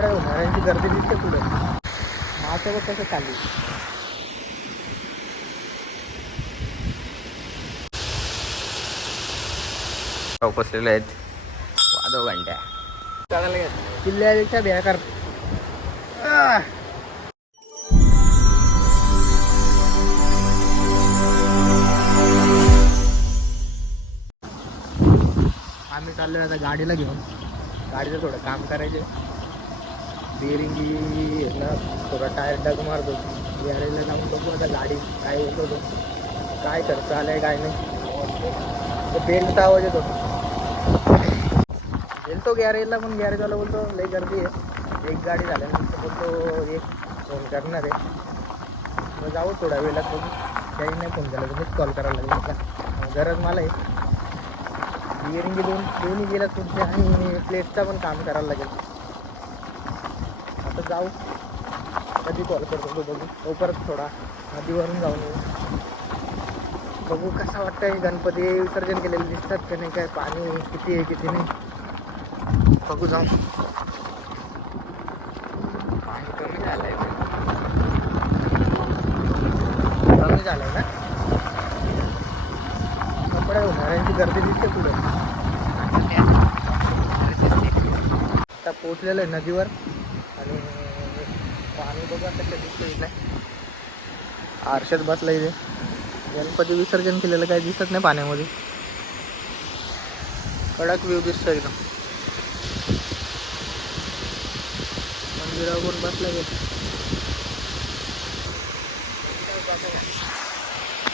कपडे उन्हाळ्यांची गर्दी दिसते पुढे. माझं बघ कसं चालू बसलेले आहेत. वादो घंट्या किल्ल्याच्या बेकार आम्ही चाललोय आता गाडीला घेऊन. गाडीचं थोडं काम करायचे बेरिंगी ना थोडा टायर डग मारतो. गॅरेजला जाऊन बघू आता गाडी काय होतो. काय खर्च आलाय काय नाही. बेल्टचा आवाज येतो. गेलतो गॅरेजला पण गॅरेजवाला बोलतो लई गर्दी आहे. एक गाडी झाल्यानंतर बोलतो एक फोन करणार आहे. मग जाऊ थोड्या वेळात बघू. काही नाही फोन केला तुम्हीच कॉल करायला लागेल. का गरज मला आहे. बिअरिंग दोन दोन्ही गेल्या तुमचे आणि प्लेटचा पण काम करायला लागेल. जाऊ. कधी कॉल करतो तो बघू. तो परत थोडा नदीवरून जाऊन येऊ. बघू कसं वाटतंय गणपती. विसर्जन केलेले दिसतात की नाही काय पाणी किती आहे किती नाही. बघू जाऊ. पाणी कमी झालंय. कमी झालंय ना? कपडे उन्हाळ्यांची गर्दी दिसते पुढे. आता पोचलेलं आहे नदीवर. बघा कसं दिसतं आरशात बसला इथे गणपती विसर्जन केलेलं काही दिसत नाही पाण्यामध्ये. कडक व्ह्यू दिसतो एकदम. मंदिरावर बसला बसलं गे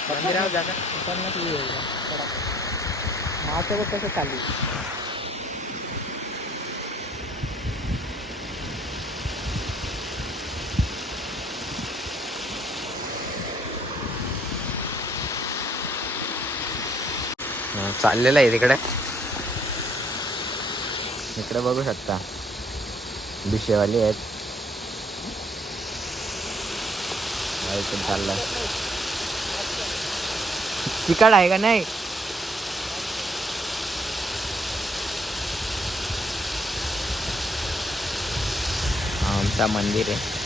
मंदिरावर जागा. उपरनच व्ह्यू आहे. कडक. कसं चालू चाललेलं आहे तिकडे. इकडे बघू शकता. बिशेवाली आहेत. हा, चाललाय. तिकड आहे का नाही? आमचा मंदिर आहे.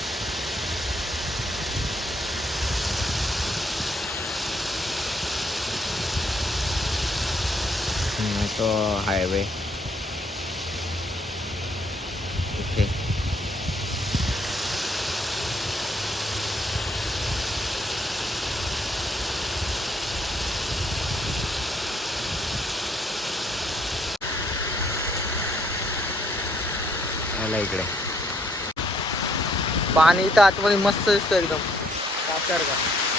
तो हायवे. इकडे. पाणी तर आतमध्ये मस्त दिसतं एकदम. का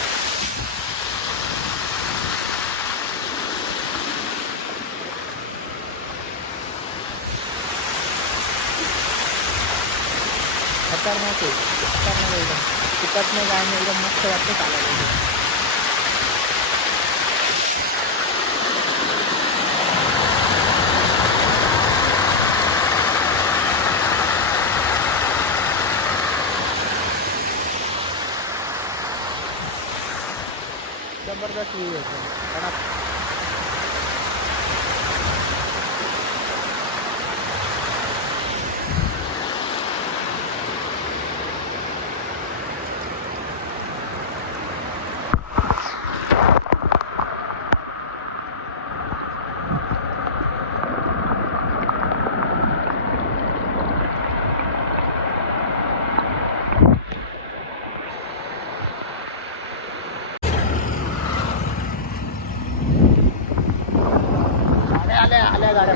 खतरनाक आहे खतरनाक एकदम तिकट नाही एकदम मस्त वाटतं चालायला जबरदस्त व्ह्यू येतो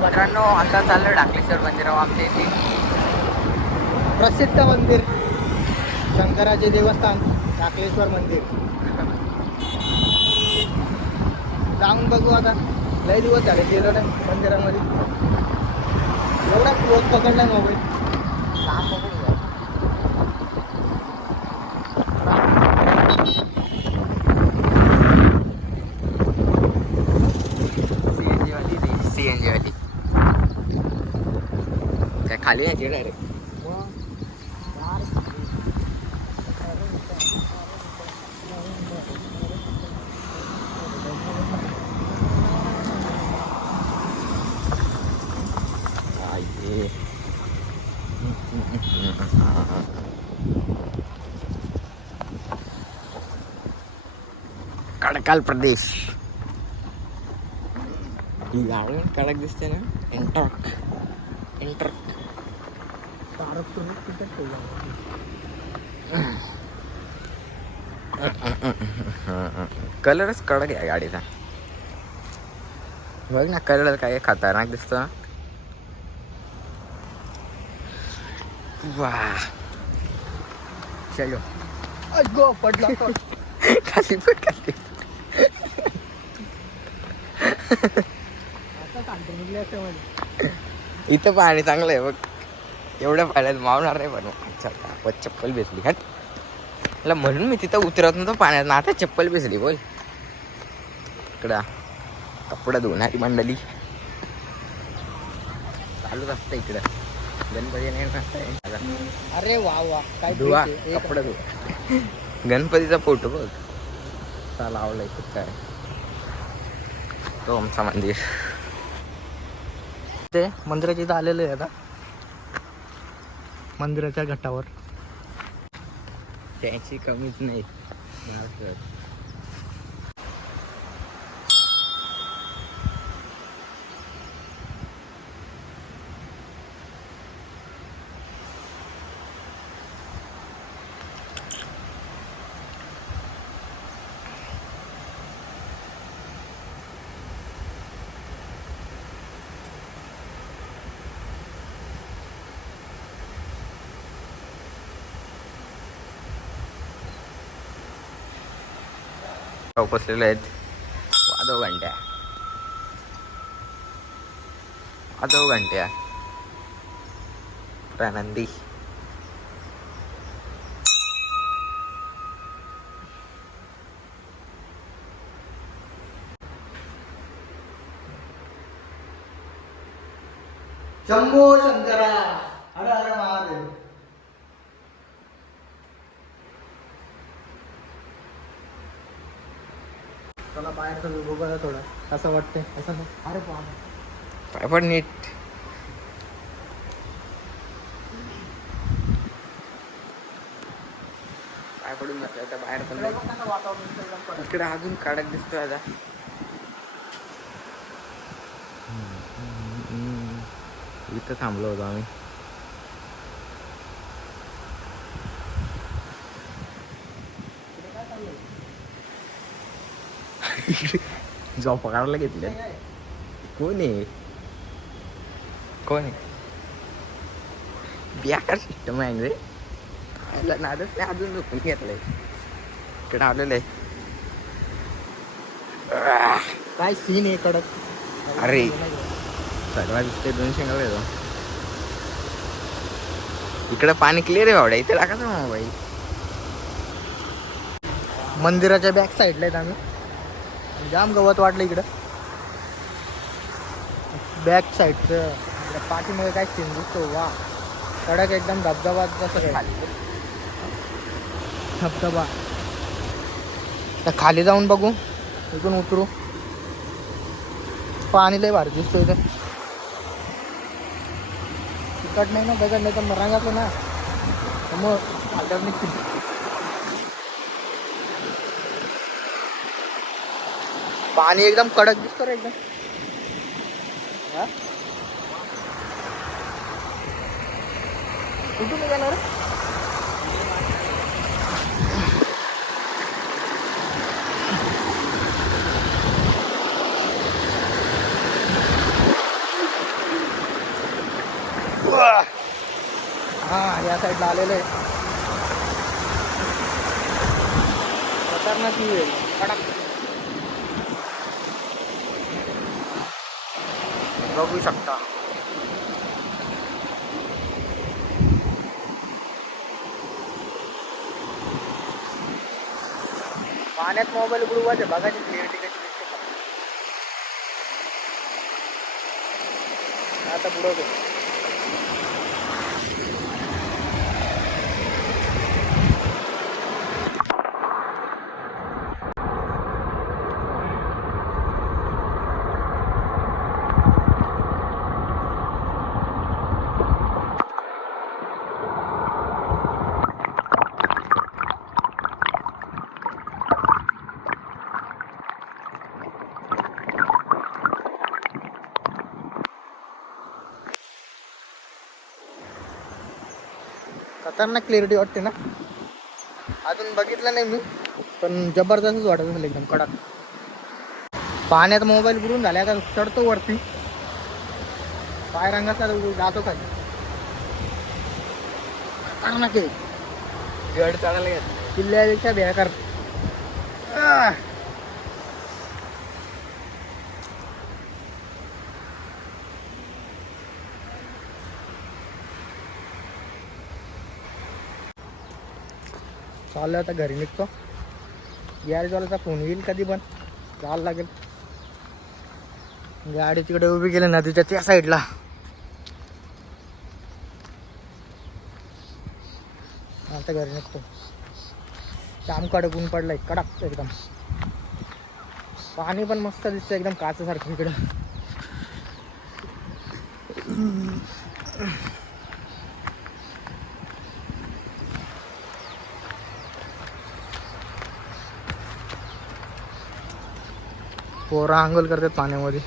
मित्रांनो आता चाललं डाकलेश्वर मंदिरावर आमच्या इथे. प्रसिद्ध मंदिर. शंकराचे देवस्थान टाकलेश्वर मंदिर. जाऊन बघू आता. लय दिवस झाले गेलो नाही मंदिरामध्ये. एवढा क्लोज पकडलाय मोबाईल लांब का? सीएनजी वाली ती सीएनजी वाली काय खाली यायची डायरेक्ट मग, यार, ये कडकाल प्रदेश ही गाडी पण कडक दिसते ना एंटॉक एंटॉक तारक तुम्ही तिथे ठेवला कलरच कडक आहे गाडीचा. बघ ना कलर काय खतरनाक दिसतो. वा चलो. गो पडला. खाली खाली इथं पाणी चांगलं आहे बघ. एवढ्या पाण्यात मावणार नाही पण अच्छा पण चप्पल बेसली हट. मला म्हणून मी तिथं उतरत नव्हतो पाण्यात. ना आता चप्पल बेसली बोल. इकडं कपडा धुणारी मंडळी. चालूच असतं इकडं. गणपती नाही अरे वा वा. काय धुवा कपडा धुवा. गणपतीचा फोटो बघ. लावलाय खूप काय. तो आमचा मंदिर. ते मंदिराच्या इथं आलेलं आहे आता. मंदिराच्या घाटावर. त्याची कमीच नाही. महाराष्ट्रात उपसलेले आहेत वादव घंट्या वादव घंट्या प्रानंदी शंभो शंकरा अरे अरे महादेव थोडा. असं वाटतंय. असं नाही. अरे पाय पण नीट. पाय पडून आता बाहेर पण. इकडे अजून कडक दिसतोय आता. इथं थांबलो होतो आम्ही. जॉब पगाराला घेतले कोण आहे? कोण आहे? बियाकार सिस्टम आहे रे. याला नादच नाही अजून झोपून घेतलंय. इकडे आलेलं आहे काय सीन आहे कडक? अरे. दिसतंय दोन शेंगाला येतो. इकडे पाणी क्लिअर आहे बावड्या इथे टाकायचं बाई मंदिराच्या बॅक साईडला आहेत आम्ही. जाम गवत वाटलं इकडं. बॅक साईडचं पाठीमध्ये काय सीन दिसतो? वा. कडक एकदम धबधबा जसं धबधबा. तर खाली जाऊन बघू. इथून उतरू. पाणी लय भारी दिसतो इथं. तिकट नाही ना दगड नाही तर मरांगाचं ना. मग पाणी एकदम कडक दिसतो रे एकदम. हा? कुठून निघाला रे? हा या साईडला आलेलं. आहे. खतरनाक कडक. बघू शकता. पाण्यात मोबाईल उघडवायचे बघा ती क्लिअरिटी कशी दिसते. आता बुडवतो. खतरनाक क्लिअरिटी वाटते ना. अजून बघितलं नाही मी पण जबरदस्तच वाटत असेल एकदम कडक. पाण्यात मोबाईल बुडून झाला आता चढतो वरती. पाय रंगाचा जातो खाली. खतरनाक आहे. गड चढायला किल्ल्यापेक्षा बेकार चाललं आता घरी निघतो. गॅरेजवाल्याचा फोन येईल कधी पण. जायला लागेल. गाडी तिकडे उभी केली नदीच्या त्या साईडला. आता घरी निघतो. जाम कडक ऊन पडलंय कडक एकदम. पाणी पण मस्त दिसतं एकदम काचासारखं इकडं. पोरं आंघोळ करतात पाण्यामध्ये.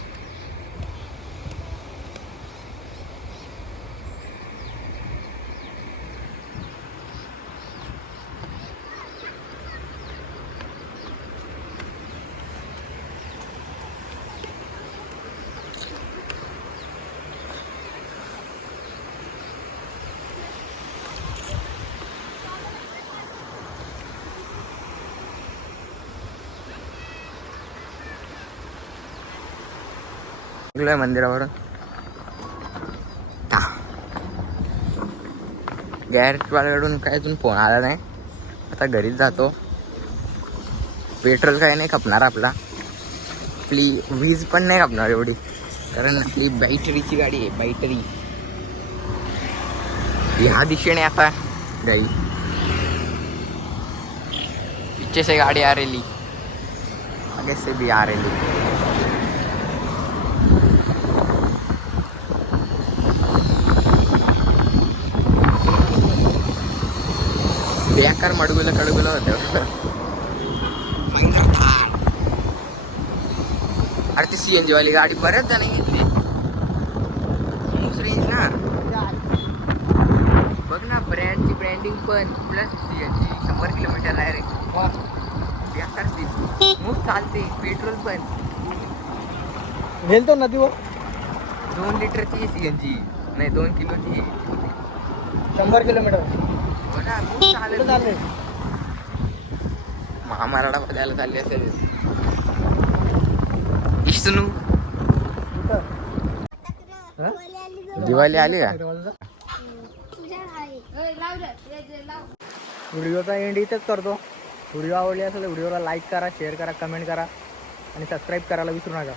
निघलोय मंदिरावरून. गॅरेजवाल्याकडून काय अजून फोन आला नाही. आता घरीच जातो. पेट्रोल काय नाही खपणार आपला. आपली वीज पण नाही खपणार एवढी. कारण आपली बॅटरीची गाडी आहे बॅटरी ह्या दिशेने आता जाईल. पीछे से गाड़ी आरेली आगे से भी आरेली मडगुलं कडगुलं होतं अरे ती सी एन जी वाली गाडी बऱ्याच जण घेतली. दुसरी ना. बघ ना ब्रँडची ब्रँडिंग पण. प्लस सी एन जी शंभर किलोमीटर डायरेक्ट बेकार ती. मग चालते. पेट्रोल पण. गेलतो नदीवर दोन लिटरची सी एन जी. नाही दोन किलोची. शंभर किलोमीटर. महामराडा बघायला चालली असेल. इष्टनू दिवाळी आली का? व्हिडिओचा एंड इथेच करतो. व्हिडिओ आवडली असेल व्हिडिओला लाईक करा शेअर करा कमेंट करा आणि सबस्क्राईब करायला विसरू नका.